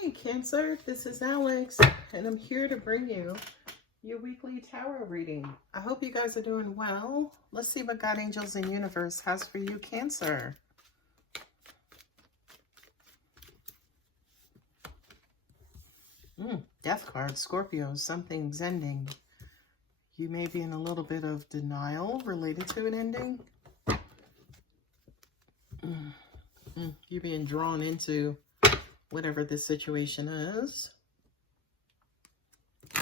Hey Cancer, this is Alex, and I'm here to bring you your weekly tarot reading. I hope you guys are doing well. Let's see what God, angels, and universe has for you, Cancer. Death card, Scorpio, something's ending. You may be in a little bit of denial related to an ending. You're being drawn into whatever this situation is.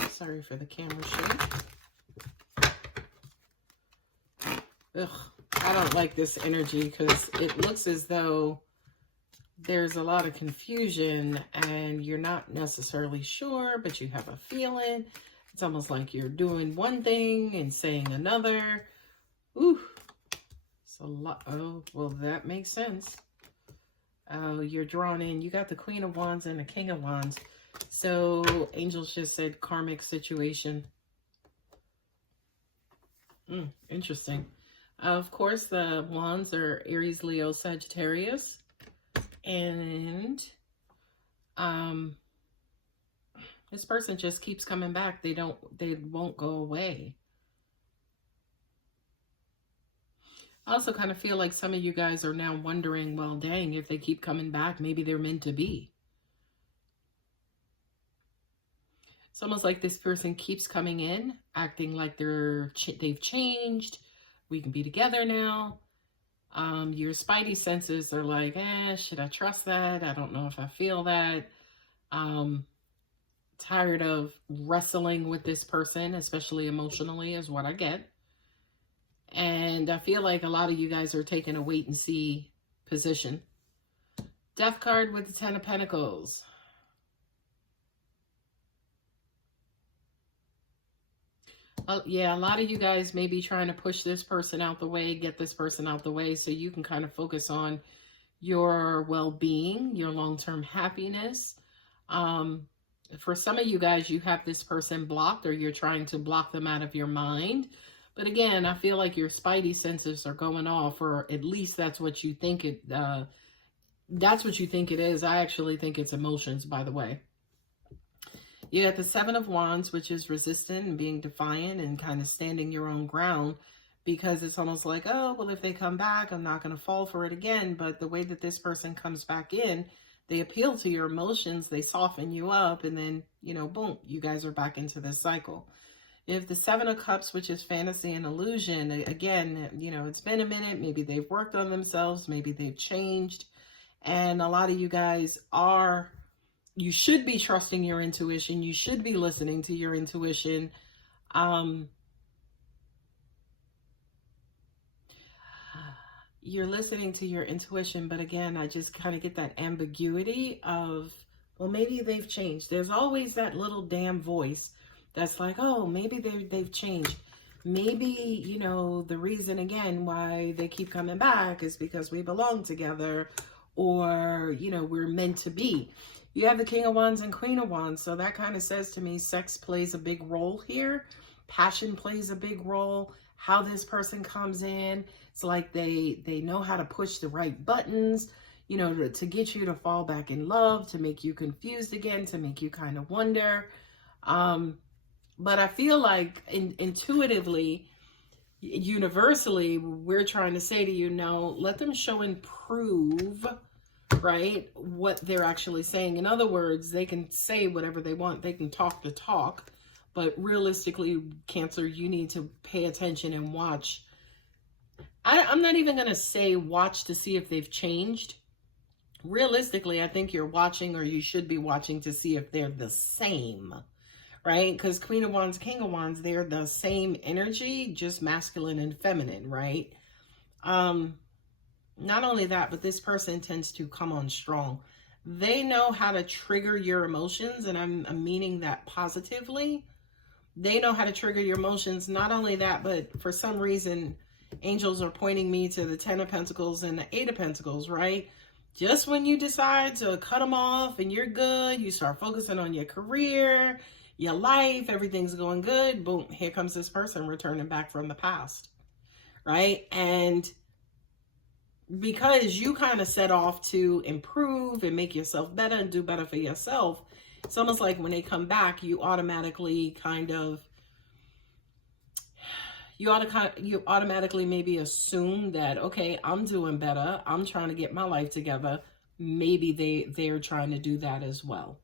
Sorry for the camera shake. Ugh, I don't like this energy because it looks as though there's a lot of confusion and you're not necessarily sure, but you have a feeling. It's almost like you're doing one thing and saying another. Ooh, it's a lot. Oh, well, that makes sense. Oh, you're drawn in. You got the Queen of Wands and the King of Wands. So angels just said karmic situation. Interesting. Of course, the wands are Aries, Leo, Sagittarius. And this person just keeps coming back. They won't go away. I also kind of feel like some of you guys are now wondering, well, dang, if they keep coming back, maybe they're meant to be. It's almost like this person keeps coming in, acting like they've changed. We can be together now. Your spidey senses are like, should I trust that? I don't know if I feel that. Tired of wrestling with this person, especially emotionally, is what I get. And I feel like a lot of you guys are taking a wait and see position. Death card with the Ten of Pentacles. Yeah, a lot of you guys may be trying to push this person out the way, get this person out the way so you can kind of focus on your well-being, your long-term happiness. For some of you guys, you have this person blocked or you're trying to block them out of your mind. But again, I feel like your spidey senses are going off, or at least that's what you think it is. I actually think it's emotions, by the way. You got the Seven of Wands, which is resistant and being defiant and kind of standing your own ground, because it's almost like, oh, well, if they come back, I'm not going to fall for it again. But the way that this person comes back in, they appeal to your emotions, they soften you up, and then, boom, you guys are back into this cycle. You have the Seven of Cups, which is fantasy and illusion. Again, it's been a minute. Maybe they've worked on themselves. Maybe they've changed. And a lot of you guys you should be trusting your intuition. You should be listening to your intuition. You're listening to your intuition, but again, I just kind of get that ambiguity of, well, maybe they've changed. There's always that little damn voice that's like, oh, maybe they've changed. Maybe, the reason, again, why they keep coming back is because we belong together, or, we're meant to be. You have the King of Wands and Queen of Wands, so that kind of says to me sex plays a big role here. Passion plays a big role. How this person comes in, it's like they know how to push the right buttons, to get you to fall back in love, to make you confused again, to make you kind of wonder. But I feel like intuitively, universally, we're trying to say to you, no, let them show and prove, right, what they're actually saying. In other words, they can say whatever they want. They can talk the talk. But realistically, Cancer, you need to pay attention and watch. I'm not even going to say watch to see if they've changed. Realistically, I think you're watching, or you should be watching, to see if they're the same. Right? Because Queen of Wands, King of Wands, they're the same energy, just masculine and feminine, right? Not only that, but this person tends to come on strong. They know how to trigger your emotions, and I'm meaning that positively. They know how to trigger your emotions. Not only that, but for some reason, angels are pointing me to the Ten of Pentacles and the Eight of Pentacles, right? Just when you decide to cut them off and you're good, you start focusing on your career, your life, everything's going good, boom, here comes this person returning back from the past, right? And because you kind of set off to improve and make yourself better and do better for yourself, it's almost like when they come back, you automatically maybe assume that, okay, I'm doing better, I'm trying to get my life together. Maybe they're trying to do that as well.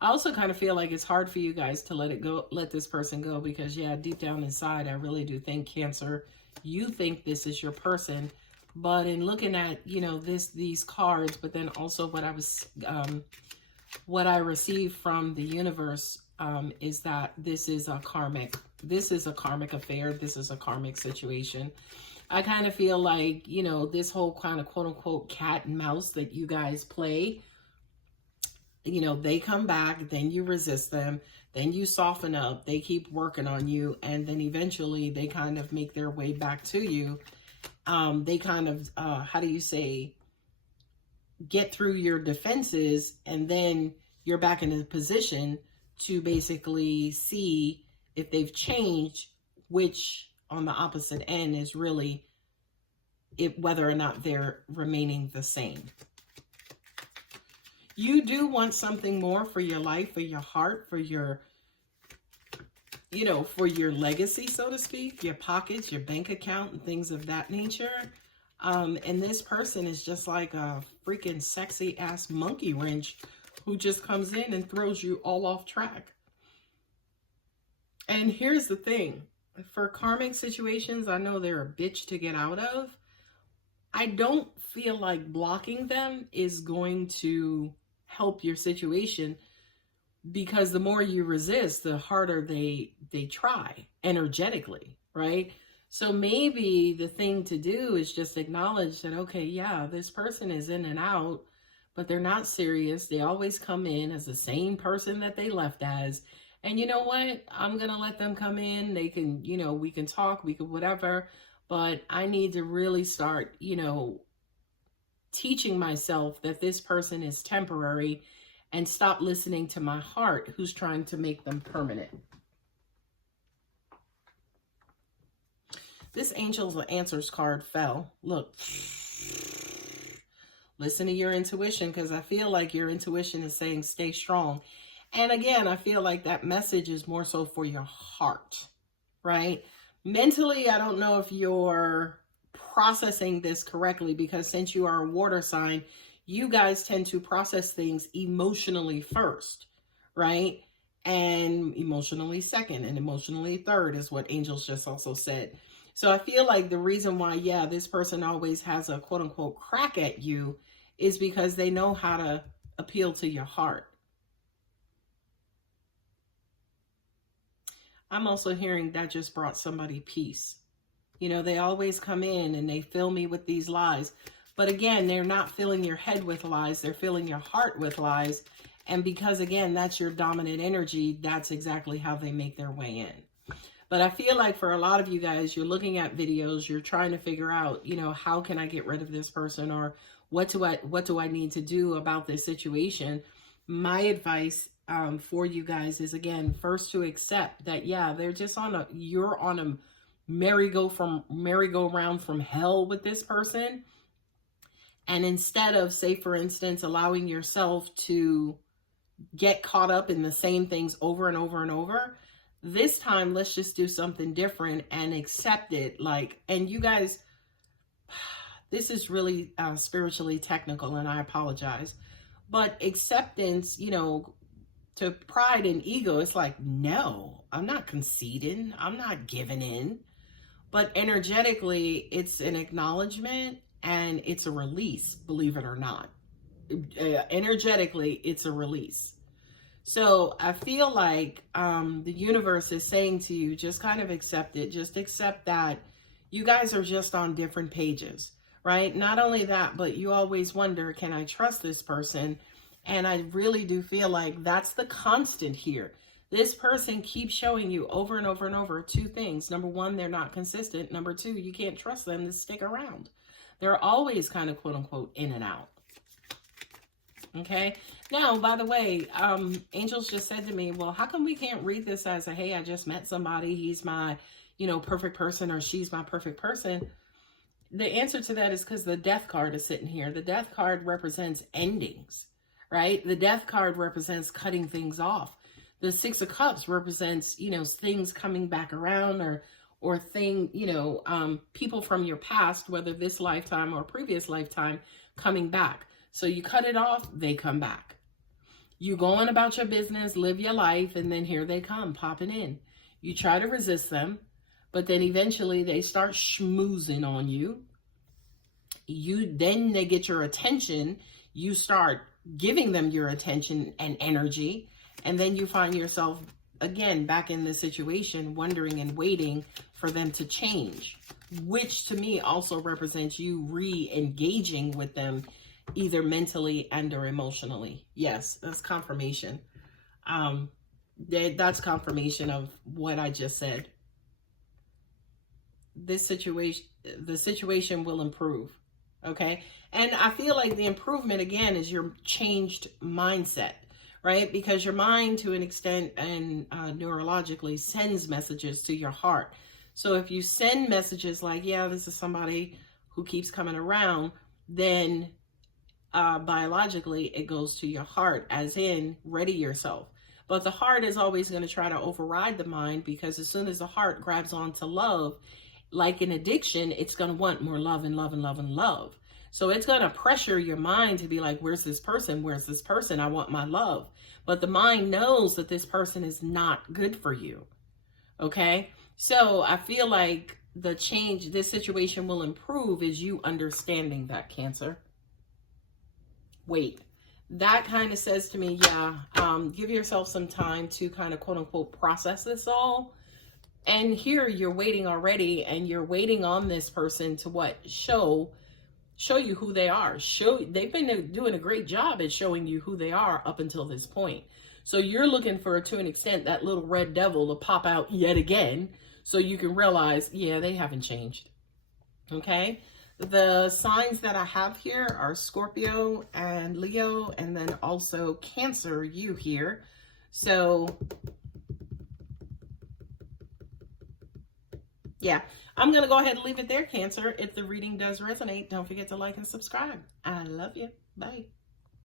I also kind of feel like it's hard for you guys to let this person go, because yeah, deep down inside, I really do think, Cancer, you think this is your person. But in looking at, you know, these cards, but then also what I received from the universe is that this is a karmic affair. This is a karmic situation. I kind of feel like, you know, this whole kind of quote unquote cat and mouse that you guys play, you know, they come back, then you resist them, then you soften up, they keep working on you, and then eventually they kind of make their way back to you. They kind of, how do you say, get through your defenses, and then you're back in a position to basically see if they've changed, which on the opposite end is really whether or not they're remaining the same. You do want something more for your life, for your heart, for your, you know, for your legacy, so to speak, your pockets, your bank account, and things of that nature. And this person is just like a freaking sexy ass monkey wrench who just comes in and throws you all off track. And here's the thing. For karmic situations, I know they're a bitch to get out of. I don't feel like blocking them is going to help your situation, because the more you resist, the harder they try energetically, right? So maybe the thing to do is just acknowledge that, okay, yeah, this person is in and out, but they're not serious. They always come in as the same person that they left as. And you know what? I'm going to let them come in. They can, you know, we can talk, we can whatever, but I need to really start, you know, teaching myself that this person is temporary, and stop listening to my heart, who's trying to make them permanent. This Angel's Answers card fell. Look, listen to your intuition, because I feel like your intuition is saying stay strong. And again, I feel like that message is more so for your heart, right? Mentally, I don't know if you're processing this correctly, because since you are a water sign, you guys tend to process things emotionally first, right? And emotionally second, and emotionally third, is what Angels just also said. So I feel like the reason why, yeah, this person always has a quote unquote crack at you is because they know how to appeal to your heart. I'm also hearing that just brought somebody peace. You know, they always come in and they fill me with these lies. But again, they're not filling your head with lies. They're filling your heart with lies. And because, again, that's your dominant energy, that's exactly how they make their way in. But I feel like for a lot of you guys, you're looking at videos, you're trying to figure out, you know, how can I get rid of this person, or what do I need to do about this situation? My advice for you guys is, again, first to accept that, yeah, they're just you're on a merry-go-round from hell with this person. And instead of, say, for instance, allowing yourself to get caught up in the same things over and over and over, this time, let's just do something different and accept it. Like, and you guys, this is really spiritually technical, and I apologize. But acceptance, you know, to pride and ego, it's like, no, I'm not conceding. I'm not giving in. But energetically, it's an acknowledgement and it's a release, believe it or not. Energetically, it's a release. So I feel like the universe is saying to you, just kind of accept it. Just accept that you guys are just on different pages, right? Not only that, but you always wonder, can I trust this person? And I really do feel like that's the constant here. This person keeps showing you over and over and over two things. Number one, they're not consistent. Number two, you can't trust them to stick around. They're always kind of quote unquote in and out. Okay. Now, by the way, Angels just said to me, well, how come we can't read this as a, hey, I just met somebody. He's my, perfect person, or she's my perfect person. The answer to that is because the death card is sitting here. The death card represents endings, right? The death card represents cutting things off. The Six of Cups represents, things coming back around, or people from your past, whether this lifetime or previous lifetime, coming back. So you cut it off, they come back. You go on about your business, live your life, and then here they come, popping in. You try to resist them, but then eventually they start schmoozing on you. Then they get your attention. You start giving them your attention and energy. And then you find yourself again back in this situation, wondering and waiting for them to change, which to me also represents you re-engaging with them, either mentally and or emotionally. Yes, that's confirmation. That's confirmation of what I just said. The situation will improve. Okay. And I feel like the improvement again is your changed mindset, right? Because your mind, to an extent and neurologically, sends messages to your heart. So if you send messages like, yeah, this is somebody who keeps coming around, then biologically it goes to your heart, as in ready yourself. But the heart is always going to try to override the mind, because as soon as the heart grabs onto love, like an addiction, it's going to want more love and love and love and love. So it's going to pressure your mind to be like, where's this person? Where's this person? I want my love. But the mind knows that this person is not good for you. Okay. So I feel like this situation will improve is you understanding that, Cancer. Wait, that kind of says to me, yeah, give yourself some time to kind of quote unquote process this all. And here you're waiting already, and you're waiting on this person to what? Show you who they are. They've been doing a great job at showing you who they are up until this point. So you're looking for, to an extent, that little red devil to pop out yet again, so you can realize, yeah, they haven't changed. Okay. The signs that I have here are Scorpio and Leo, and then also Cancer, you here. So yeah, I'm going to go ahead and leave it there, Cancer. If the reading does resonate, don't forget to like and subscribe. I love you. Bye.